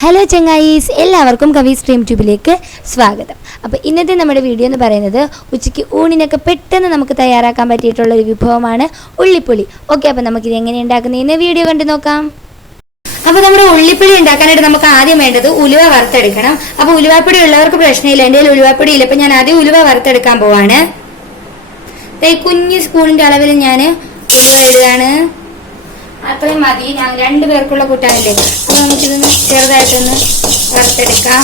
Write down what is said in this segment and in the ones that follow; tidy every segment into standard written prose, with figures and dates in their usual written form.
Hello ചങ്ങായീസ്, എല്ലാവർക്കും കവി stream ട്യൂബിലേക്ക് സ്വാഗതം. അപ്പോൾ ഇന്നത്തെ നമ്മുടെ വീഡിയോ എന്ന് പറയുന്നത് ഉച്ചയ്ക്ക് ഊണിനൊക്കെ പെട്ടെന്ന് നമുക്ക് തയ്യാറാക്കാൻ പറ്റിയിട്ടുള്ള ഒരു വിഭവമാണ് ഉള്ളിപ്പുളി. ഓക്കെ, അപ്പോൾ നമുക്കിത് എങ്ങനെ ഉണ്ടാക്കുന്നതെന്ന് വീഡിയോ കണ്ടു നോക്കാം. അപ്പോൾ നമ്മുടെ ഉള്ളിപ്പുളി ഉണ്ടാക്കാനായിട്ട് നമുക്ക് ആദ്യം വേണ്ടത് ഉലുവ വറുത്തെടുക്കണം. അപ്പോൾ ഉലുവാപ്പൊടി ഉള്ളവർക്ക് പ്രശ്നമില്ല, എൻ്റെ കയ്യിൽ ഉലുവാപ്പൊടി ഇല്ല. അപ്പോൾ ഞാൻ ആദ്യം ഉലുവ വറുത്തെടുക്കാൻ പോവാണ്. കുഞ്ഞ് സ്പൂണിൻ്റെ അളവിൽ ഞാൻ ഉലുവ ഇടുകയാണ്. അത്രയും മതി, ഞാൻ 2 പേർക്കുള്ള കൂട്ടാനില്ലേ. അപ്പോൾ നമുക്കിതൊന്ന് ചെറുതായിട്ടൊന്ന് വറുത്തെടുക്കാം.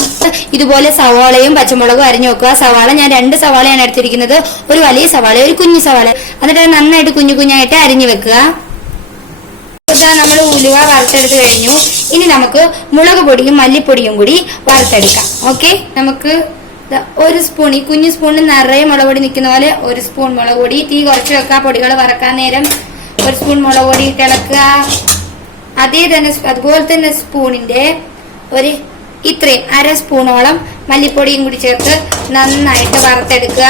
ഇതുപോലെ സവാളയും പച്ചമുളകും അരിഞ്ഞു വെക്കുക. സവാള ഞാൻ 2 സവാളയാണ് എടുത്തിരിക്കുന്നത്, ഒരു വലിയ സവാള ഒരു കുഞ്ഞു സവാള. എന്നിട്ട് അത് നന്നായിട്ട് കുഞ്ഞായിട്ട് അരിഞ്ഞു വെക്കുക. നമ്മൾ ഉലുവ വറുത്തെടുത്ത് കഴിഞ്ഞു. ഇനി നമുക്ക് മുളക് പൊടിയും മല്ലിപ്പൊടിയും കൂടി വറുത്തെടുക്കാം. ഓക്കെ, നമുക്ക് 1 സ്പൂൺ, ഈ കുഞ്ഞു സ്പൂണിന് നിറയെ മുളക് പൊടി നിൽക്കുന്ന പോലെ 1 സ്പൂൺ മുളക് പൊടി. തീ കുറച്ച് വെക്കുക. പൊടികൾ വറക്കാൻ നേരം 1 സ്പൂൺ മുളക് പൊടി ഇട്ട് ഇളക്കുക. അതുപോലെ തന്നെ സ്പൂണിന്റെ ഇത്രയും 1/2 സ്പൂണോളം മല്ലിപ്പൊടിയും കൂടി ചേർത്ത് നന്നായിട്ട് വറുത്തെടുക്കുക.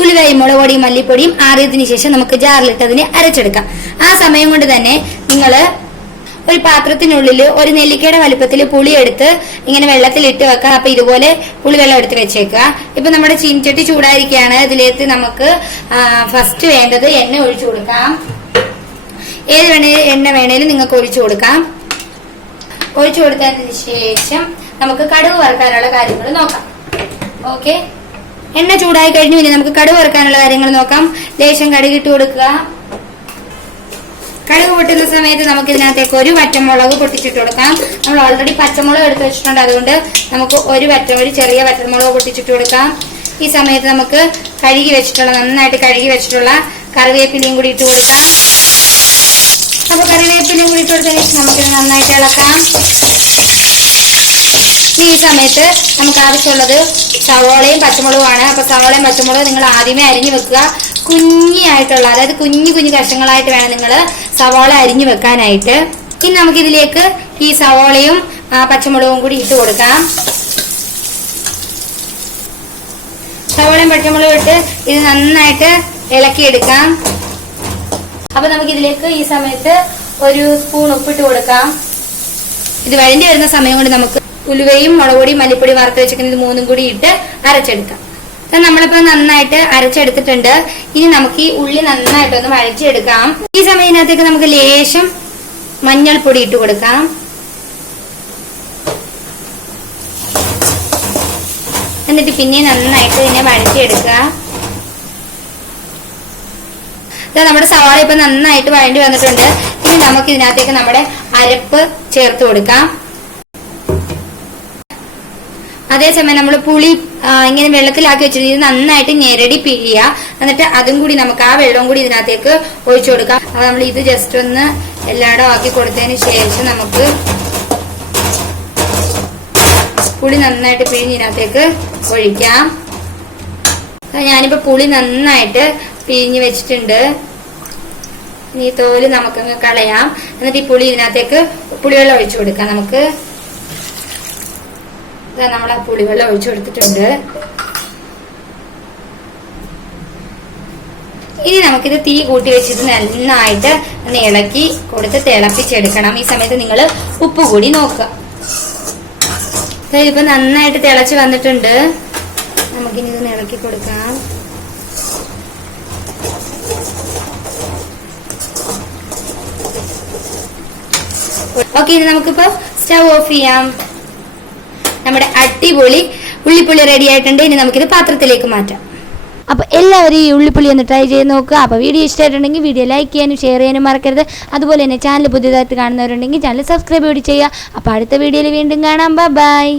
ഉലുവയും മുളക് പൊടിയും മല്ലിപ്പൊടിയും ആറിയതിനു ശേഷം നമുക്ക് ജാറിലിട്ട് അതിനെ അരച്ചെടുക്കാം. ആ സമയം കൊണ്ട് തന്നെ നിങ്ങൾ ഒരു പാത്രത്തിനുള്ളിൽ ഒരു നെല്ലിക്കയുടെ വലുപ്പത്തിൽ പുളി എടുത്ത് ഇങ്ങനെ വെള്ളത്തിലിട്ട് വെക്കുക. അപ്പൊ ഇതുപോലെ പുളിവെള്ളം എടുത്ത് വെച്ചേക്കുക. ഇപ്പൊ നമ്മുടെ ചീനിച്ചട്ടി ചൂടായിരിക്കുകയാണ്. ഇതിലേക്ക് നമുക്ക് ഫസ്റ്റ് വേണ്ടത് എണ്ണ ഒഴിച്ചു കൊടുക്കാം. ഏത് എണ്ണ വേണേലും നിങ്ങൾക്ക് ഒഴിച്ചു കൊടുക്കാം. ഒഴിച്ചു കൊടുത്തതിന് ശേഷം നമുക്ക് കടുക് വറുക്കാനുള്ള കാര്യങ്ങൾ നോക്കാം. ഓക്കെ, എണ്ണ ചൂടായി കഴിഞ്ഞു. ഇനി നമുക്ക് കടുക് വറുക്കാനുള്ള കാര്യങ്ങൾ നോക്കാം. ലേശം കടുക് ഇട്ട് കൊടുക്കുക. കടുക് പൊട്ടുന്ന സമയത്ത് നമുക്ക് ഇതിനകത്തേക്ക് 1 വറ്റമുളക് പൊട്ടിച്ചിട്ട് കൊടുക്കാം. നമ്മൾ ഓൾറെഡി പച്ചമുളക് എടുത്ത് വെച്ചിട്ടുണ്ട്, അതുകൊണ്ട് നമുക്ക് ഒരു ചെറിയ വറ്റമുളക് പൊട്ടിച്ചിട്ട് കൊടുക്കാം. ഈ സമയത്ത് നമുക്ക് നന്നായിട്ട് കഴുകി വെച്ചിട്ടുള്ള കറിവേപ്പിലയും കൂടി ഇട്ട് കൊടുക്കാം. അപ്പൊ കറിവേപ്പിലയും കൂടി ഇട്ട് കൊടുത്തതിന് ശേഷം നമുക്കിത് നന്നായിട്ട് ഇളക്കാം. ഈ സമയത്ത് നമുക്ക് ആവശ്യമുള്ളത് സവാളയും പച്ചമുളകുമാണ്. അപ്പൊ സവാളയും പച്ചമുളകും നിങ്ങൾ ആദ്യമേ അരിഞ്ഞു വെക്കുക. കുഞ്ഞായിട്ടുള്ള, അതായത് കുഞ്ഞു കഷ്ണങ്ങളായിട്ട് വേണം നിങ്ങൾ സവാള അരിഞ്ഞു വെക്കാനായിട്ട്. ഇനി നമുക്കിതിലേക്ക് ഈ സവാളയും പച്ചമുളകും കൂടി ഇട്ട് കൊടുക്കാം. സവാളയും പച്ചമുളകും ഇട്ട് ഇത് നന്നായിട്ട് ഇളക്കിയെടുക്കാം. അപ്പൊ നമുക്കിതിലേക്ക് ഈ സമയത്ത് 1 സ്പൂൺ ഉപ്പിട്ട് കൊടുക്കാം. ഇത് വഴണ്ടി വരുന്ന സമയം കൊണ്ട് നമുക്ക് ഉലുവയും മുളക് പൊടിയും മല്ലിപ്പൊടി വറുത്ത് വെച്ചിരിക്കുന്നത് 3ഉം കൂടി ഇട്ട് അരച്ചെടുക്കാം. നമ്മളിപ്പോ നന്നായിട്ട് അരച്ചെടുത്തിട്ടുണ്ട്. ഇനി നമുക്ക് ഈ ഉള്ളി നന്നായിട്ടൊന്ന് വഴച്ചെടുക്കാം. ഈ സമയത്തിനകത്തേക്ക് നമുക്ക് ലേശം മഞ്ഞൾപ്പൊടി ഇട്ട് കൊടുക്കാം. എന്നിട്ട് പിന്നെ നന്നായിട്ട് ഇതിനെ വഴച്ചെടുക്കുക. നമ്മുടെ സവാള ഇപ്പൊ നന്നായിട്ട് വഴണ്ടി വന്നിട്ടുണ്ട്. ഇനി നമുക്ക് ഇതിനകത്തേക്ക് നമ്മുടെ അരപ്പ് ചേർത്ത് കൊടുക്കാം. അതേസമയം നമ്മൾ പുളി ഇങ്ങനെ വെള്ളത്തിലാക്കി വെച്ചിട്ട് ഇത് നന്നായിട്ട് ഞെരടി പിഴിയുക. എന്നിട്ട് അതും കൂടി നമുക്ക് ആ വെള്ളവും കൂടി ഇതിനകത്തേക്ക് ഒഴിച്ചു കൊടുക്കാം. അത് നമ്മൾ ഇത് ജസ്റ്റ് ഒന്ന് എല്ലായിടും ആക്കി കൊടുത്തതിന് ശേഷം നമുക്ക് പുളി നന്നായിട്ട് പിഴിഞ്ഞ് ഇതിനകത്തേക്ക് ഒഴിക്കാം. ഞാനിപ്പോ പുളി നന്നായിട്ട് പിഴിഞ്ഞ് വെച്ചിട്ടുണ്ട്. ഈ തോല് നമുക്കങ്ങ് കളയാം. എന്നിട്ട് ഈ പുളി ഇതിനകത്തേക്ക് പുളിവെള്ളം ഒഴിച്ചു കൊടുക്കാം. നമുക്ക് നമ്മൾ ആ പുളിവെള്ളം ഒഴിച്ചു കൊടുത്തിട്ടുണ്ട്. ഇനി നമുക്കിത് തീ കൂട്ടി വെച്ചിട്ട് നന്നായിട്ട് ഒന്ന് ഇളക്കി കൊടുത്ത് തിളപ്പിച്ചെടുക്കണം. ഈ സമയത്ത് നിങ്ങൾ ഉപ്പ് കൂടി നോക്കുക. ഇപ്പൊ നന്നായിട്ട് തിളച്ച് വന്നിട്ടുണ്ട്. നമുക്കിനി ഇത് ഇളക്കി കൊടുക്കാം. ഓക്കെ, ഇനി നമുക്കിപ്പോ സ്റ്റവ് ഓഫ് ചെയ്യാം. നമ്മുടെ അടിപൊളി ഉള്ളിപ്പുളി റെഡി ആയിട്ടുണ്ട്. ഇനി നമുക്കിത് പാത്രത്തിലേക്ക് മാറ്റാം. അപ്പോൾ എല്ലാവരും ഈ ഉള്ളിപ്പുളി ഒന്ന് ട്രൈ ചെയ്ത് നോക്കുക. അപ്പോൾ വീഡിയോ ഇഷ്ടമായിട്ടുണ്ടെങ്കിൽ വീഡിയോ ലൈക്ക് ചെയ്യാനും ഷെയർ ചെയ്യാനും മറക്കരുത്. അതുപോലെ തന്നെ ചാനൽ പുതിയതായിട്ട് കാണുന്നവരുണ്ടെങ്കിൽ ചാനൽ സബ്സ്ക്രൈബ് കൂടി ചെയ്യുക. അപ്പോൾ അടുത്ത വീഡിയോയിൽ വീണ്ടും കാണാം. ബൈ.